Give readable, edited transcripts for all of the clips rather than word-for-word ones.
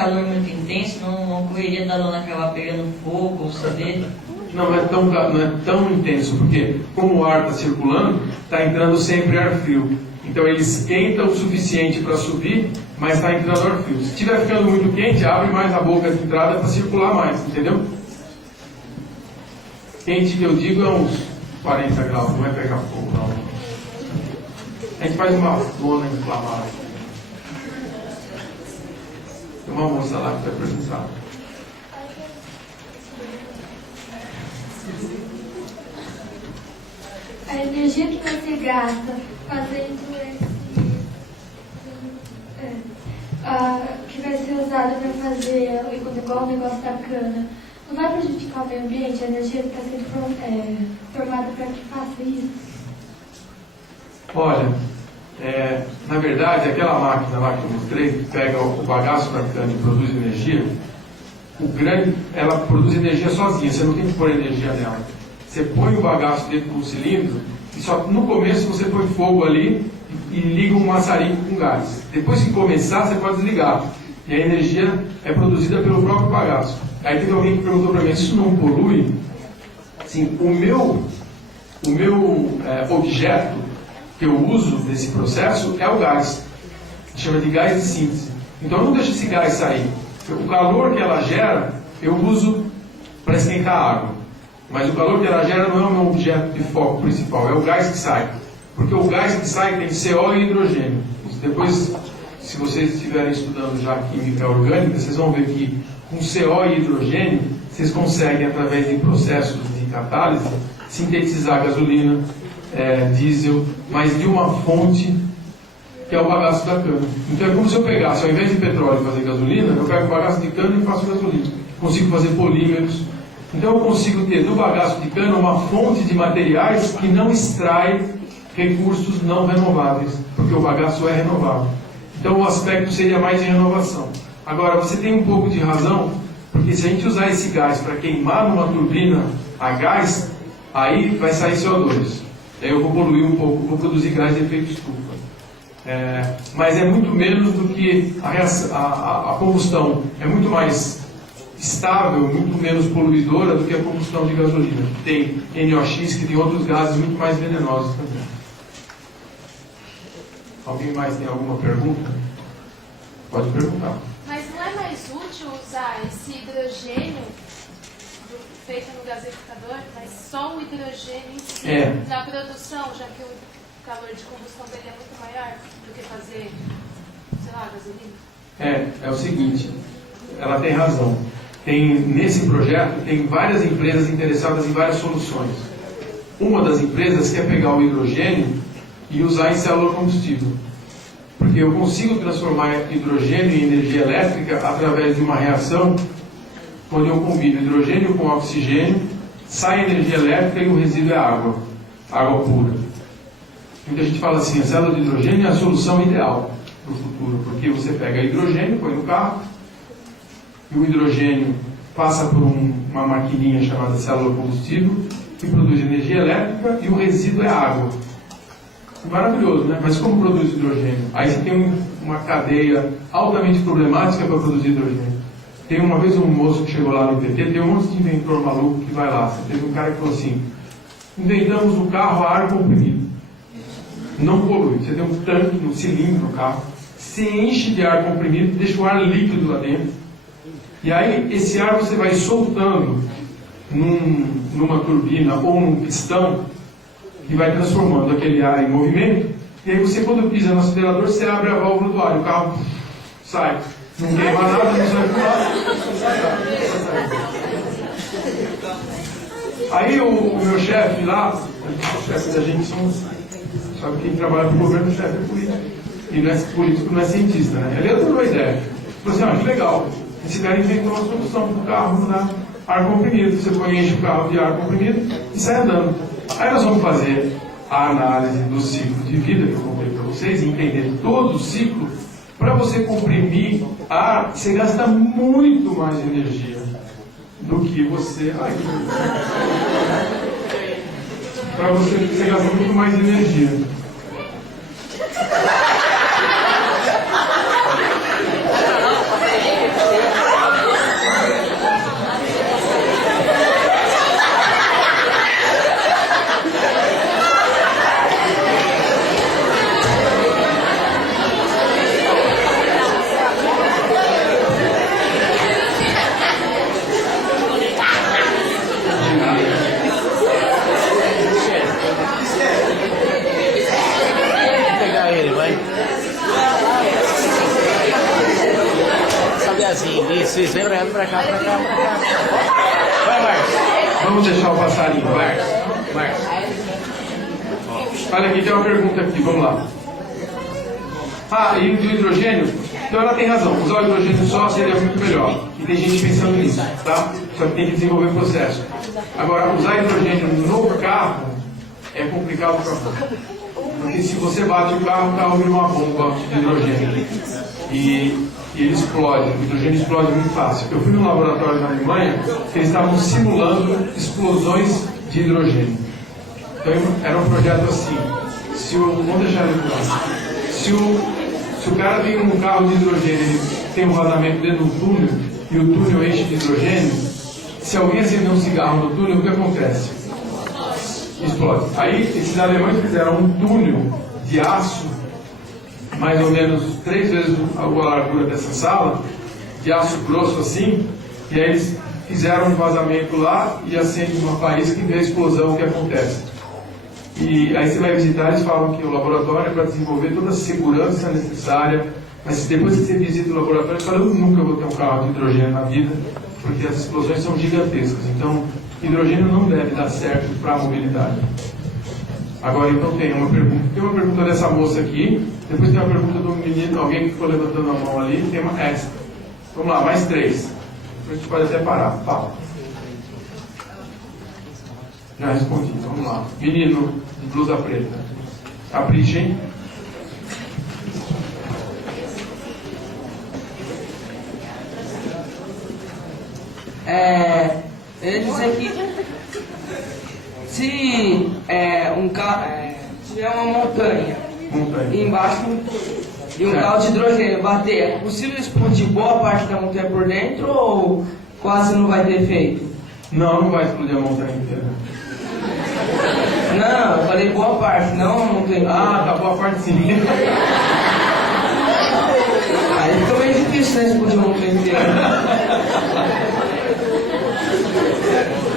calor muito intenso, não correria da lona acabar pegando fogo, ou CD? Não é tão intenso, porque como o ar está circulando, está entrando sempre ar frio. Então ele esquenta o suficiente para subir, mas está entrando ar frio. Se estiver ficando muito quente, abre mais a boca de entrada para circular mais, entendeu? Quente que eu digo é uns 40 graus, não é pegar fogo não. A gente faz uma lona inflamada. Tem uma moça lá que vai perguntar. A energia que você gasta fazendo que vai ser usada para fazer igual o negócio da cana, não vai prejudicar o meio ambiente? A energia que está sendo formada para que faça isso? Olha, na verdade, aquela máquina lá que eu mostrei, que pega o bagaço da cana e produz energia, ela produz energia sozinha, você não tem que pôr energia nela. Você põe o bagaço dentro do cilindro e só no começo você põe fogo ali e liga um maçarico com gás. Depois que começar, você pode desligar. E a energia é produzida pelo próprio bagaço. Aí teve alguém que perguntou para mim, isso não polui? Assim, o meu objeto que eu uso desse processo é o gás. Chama de gás de síntese. Então eu não deixo esse gás sair. O calor que ela gera, eu uso para esquentar a água. Mas o calor que ela gera não é o meu objeto de foco principal, é o gás que sai. Porque o gás que sai tem CO e hidrogênio. Depois, se vocês estiverem estudando já química orgânica, vocês vão ver que com CO e hidrogênio, vocês conseguem, através de processos de catálise, sintetizar gasolina, diesel, mas de uma fonte que é o bagaço da cana. Então é como se eu pegasse, ao invés de petróleo fazer gasolina, eu pego o bagaço de cana e faço gasolina. Consigo fazer polímeros. Então eu consigo ter do bagaço de cana uma fonte de materiais que não extrai recursos não renováveis, porque o bagaço é renovável. Então o aspecto seria mais de renovação. Agora, você tem um pouco de razão, porque se a gente usar esse gás para queimar numa turbina a gás, aí vai sair CO2. Aí eu vou poluir um pouco, vou produzir gás de efeito estufa. Mas é muito menos do que a combustão. É muito mais estável, muito menos poluidora do que a combustão de gasolina. Tem NOx, que tem outros gases muito mais venenosos também. Alguém mais tem alguma pergunta? Pode perguntar. Mas não é mais útil usar esse hidrogênio feito no gaseificador, mas só o hidrogênio em si na produção, já que o calor de combustão dele é muito maior do que fazer, sei lá, gasolina? É o seguinte, ela tem razão. Nesse projeto, tem várias empresas interessadas em várias soluções. Uma das empresas quer pegar o hidrogênio e usar em célula combustível. Porque eu consigo transformar hidrogênio em energia elétrica através de uma reação onde eu combino hidrogênio com oxigênio, sai energia elétrica e o resíduo é água pura. Então a gente fala assim, a célula de hidrogênio é a solução ideal para o futuro, porque você pega hidrogênio, põe no carro, e o hidrogênio passa por uma maquininha chamada célula combustível, que produz energia elétrica e o resíduo é água. Maravilhoso, né? Mas como produz hidrogênio? Aí você tem uma cadeia altamente problemática para produzir hidrogênio. Tem uma vez um moço que chegou lá no IPT, tem um monte de inventor maluco que vai lá. Você teve um cara que falou assim, inventamos o carro a ar comprimido. Não polui. Você tem um tanque, um cilindro no carro, se enche de ar comprimido, deixa o ar líquido lá dentro. E aí esse ar você vai soltando numa turbina ou num pistão que vai transformando aquele ar em movimento. E aí você, quando pisa no acelerador, você abre a válvula do ar e o carro sai. Não queima nada, não sai pro lado. Aí o meu chefe lá, o chefe da gente, sabe quem trabalha para o governo, o chefe é político. E não é político, não é cientista, né? Ele adorou a ideia. Falou assim, que legal. Esse cara inventou uma solução para o carro mudar ar comprimido. Você enche o carro de ar comprimido e sai andando. Aí nós vamos fazer a análise do ciclo de vida que eu contei para vocês, e entender todo o ciclo. Para você comprimir ar, você gasta muito mais energia do que você... Para você gasta muito mais energia. assim, isso, lembrando pra cá. Vai, Marcos. Vamos deixar o passarinho, vai. Marcos. Olha aqui, tem uma pergunta aqui, vamos lá. E do hidrogênio? Então ela tem razão, usar o hidrogênio só seria muito melhor. E tem gente pensando nisso, tá? Só que tem que desenvolver o processo. Agora, usar hidrogênio no carro é complicado para você. Porque se você bate o carro vira uma bomba de hidrogênio. E ele explode, o hidrogênio explode muito fácil. Eu fui num laboratório na Alemanha que eles estavam simulando explosões de hidrogênio. Então era um projeto assim. Vamos deixar ele claro. Se o cara tem um carro de hidrogênio, ele tem um vazamento dentro do túnel e o túnel enche de hidrogênio, se alguém acender um cigarro no túnel, o que acontece? Explode. Aí esses alemães fizeram um túnel de aço, mais ou menos 3 vezes a largura dessa sala, de aço grosso assim, e aí eles fizeram um vazamento lá e acende uma faísca e vê a explosão que acontece. E aí você vai visitar, eles falam que o laboratório é para desenvolver toda a segurança necessária, mas depois que você visita o laboratório, você fala, eu nunca vou ter um carro de hidrogênio na vida, porque as explosões são gigantescas. Então, hidrogênio não deve dar certo para a mobilidade. Agora, então, tem uma pergunta dessa moça aqui, depois tem uma pergunta do menino, alguém que ficou levantando a mão ali, tem uma essa. Vamos lá, mais 3. A gente pode até parar. Fala. Já respondi, vamos lá. Menino de blusa preta. Capricha, hein? Eu ia dizer que se tiver uma montanha e embaixo e um carro de hidrogênio bater, é possível explodir boa parte da montanha por dentro ou quase não vai ter efeito? Não vai explodir a montanha inteira. Não, eu falei boa parte, não tem. Tá, boa parte sim. Aí fica meio difícil, né, explodir a montanha inteira.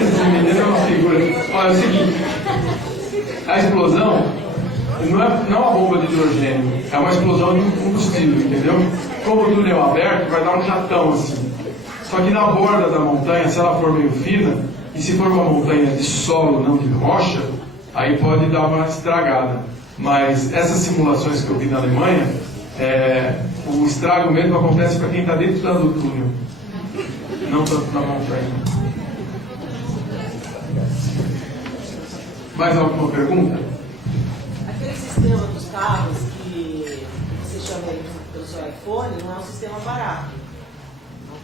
Esse menino é uma figura. Olha, é o seguinte, a explosão não é uma bomba de hidrogênio, é uma explosão de um combustível, entendeu? Como o túnel é aberto, vai dar um jatão assim. Só que na borda da montanha, se ela for meio fina, e se for uma montanha de solo, não de rocha, aí pode dar uma estragada. Mas essas simulações que eu vi na Alemanha, o estrago mesmo acontece para quem está dentro do túnel, não tanto na montanha. Mais alguma pergunta? Aquele sistema dos carros que você chama aí pelo seu iPhone não é um sistema barato.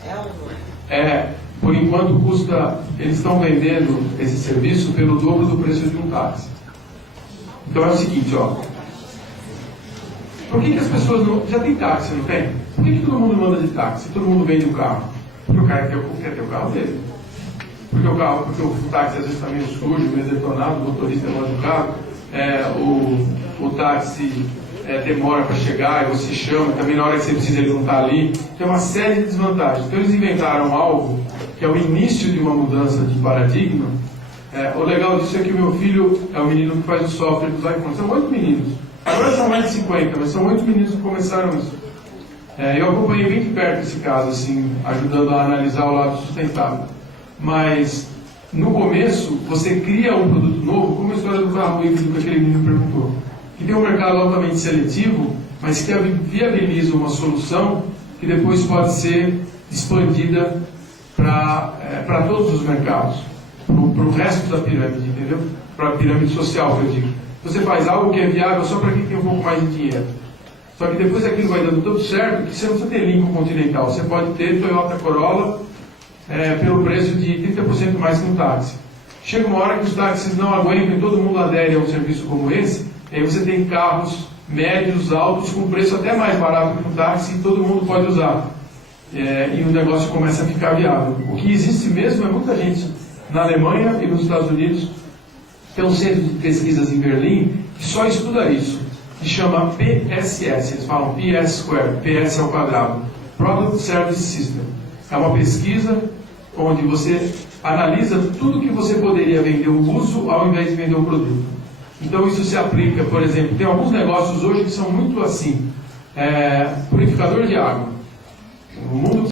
É ou não? Por enquanto custa, eles estão vendendo esse serviço pelo dobro do preço de um táxi. Então é o seguinte, por que as pessoas não... Já tem táxi, não tem? Por que todo mundo manda de táxi? Todo mundo vende um carro? Porque o cara quer ter o carro dele. Porque o táxi às vezes está meio sujo, meio detonado, o motorista manda o carro, o táxi demora para chegar, e você chama, também na hora que você precisa ele não está ali. Tem uma série de desvantagens. Então eles inventaram algo que é o início de uma mudança de paradigma. O legal disso é que o meu filho é o menino que faz o software dos iPhones. São 8 meninos. Agora são mais de 50, mas são 8 meninos que começaram isso. Eu acompanhei bem de perto esse caso, assim, ajudando a analisar o lado sustentável. Mas, no começo, você cria um produto novo, como a história do carro híbrido que aquele menino perguntou, que tem um mercado altamente seletivo, mas que viabiliza uma solução que depois pode ser expandida para todos os mercados, para o resto da pirâmide, entendeu? Para a pirâmide social, que eu digo. Você faz algo que é viável só para quem tem um pouco mais de dinheiro. Só que depois aquilo vai dando tanto certo que você não precisa ter Lincoln Continental. Você pode ter Toyota Corolla pelo preço de 30% mais que um táxi. Chega uma hora que os táxis não aguentam e todo mundo adere a um serviço como esse, e aí você tem carros médios, altos, com preço até mais barato que um táxi e todo mundo pode usar. E o negócio começa a ficar viável. O que existe mesmo é muita gente na Alemanha e nos Estados Unidos. Tem um centro de pesquisas em Berlim que só estuda isso, que chama PSS, eles falam PS Square, PS ao quadrado, Product Service System. É uma pesquisa onde você analisa tudo que você poderia vender o uso ao invés de vender o produto. Então isso se aplica, por exemplo, tem alguns negócios hoje que são muito assim, purificador de água. O mundo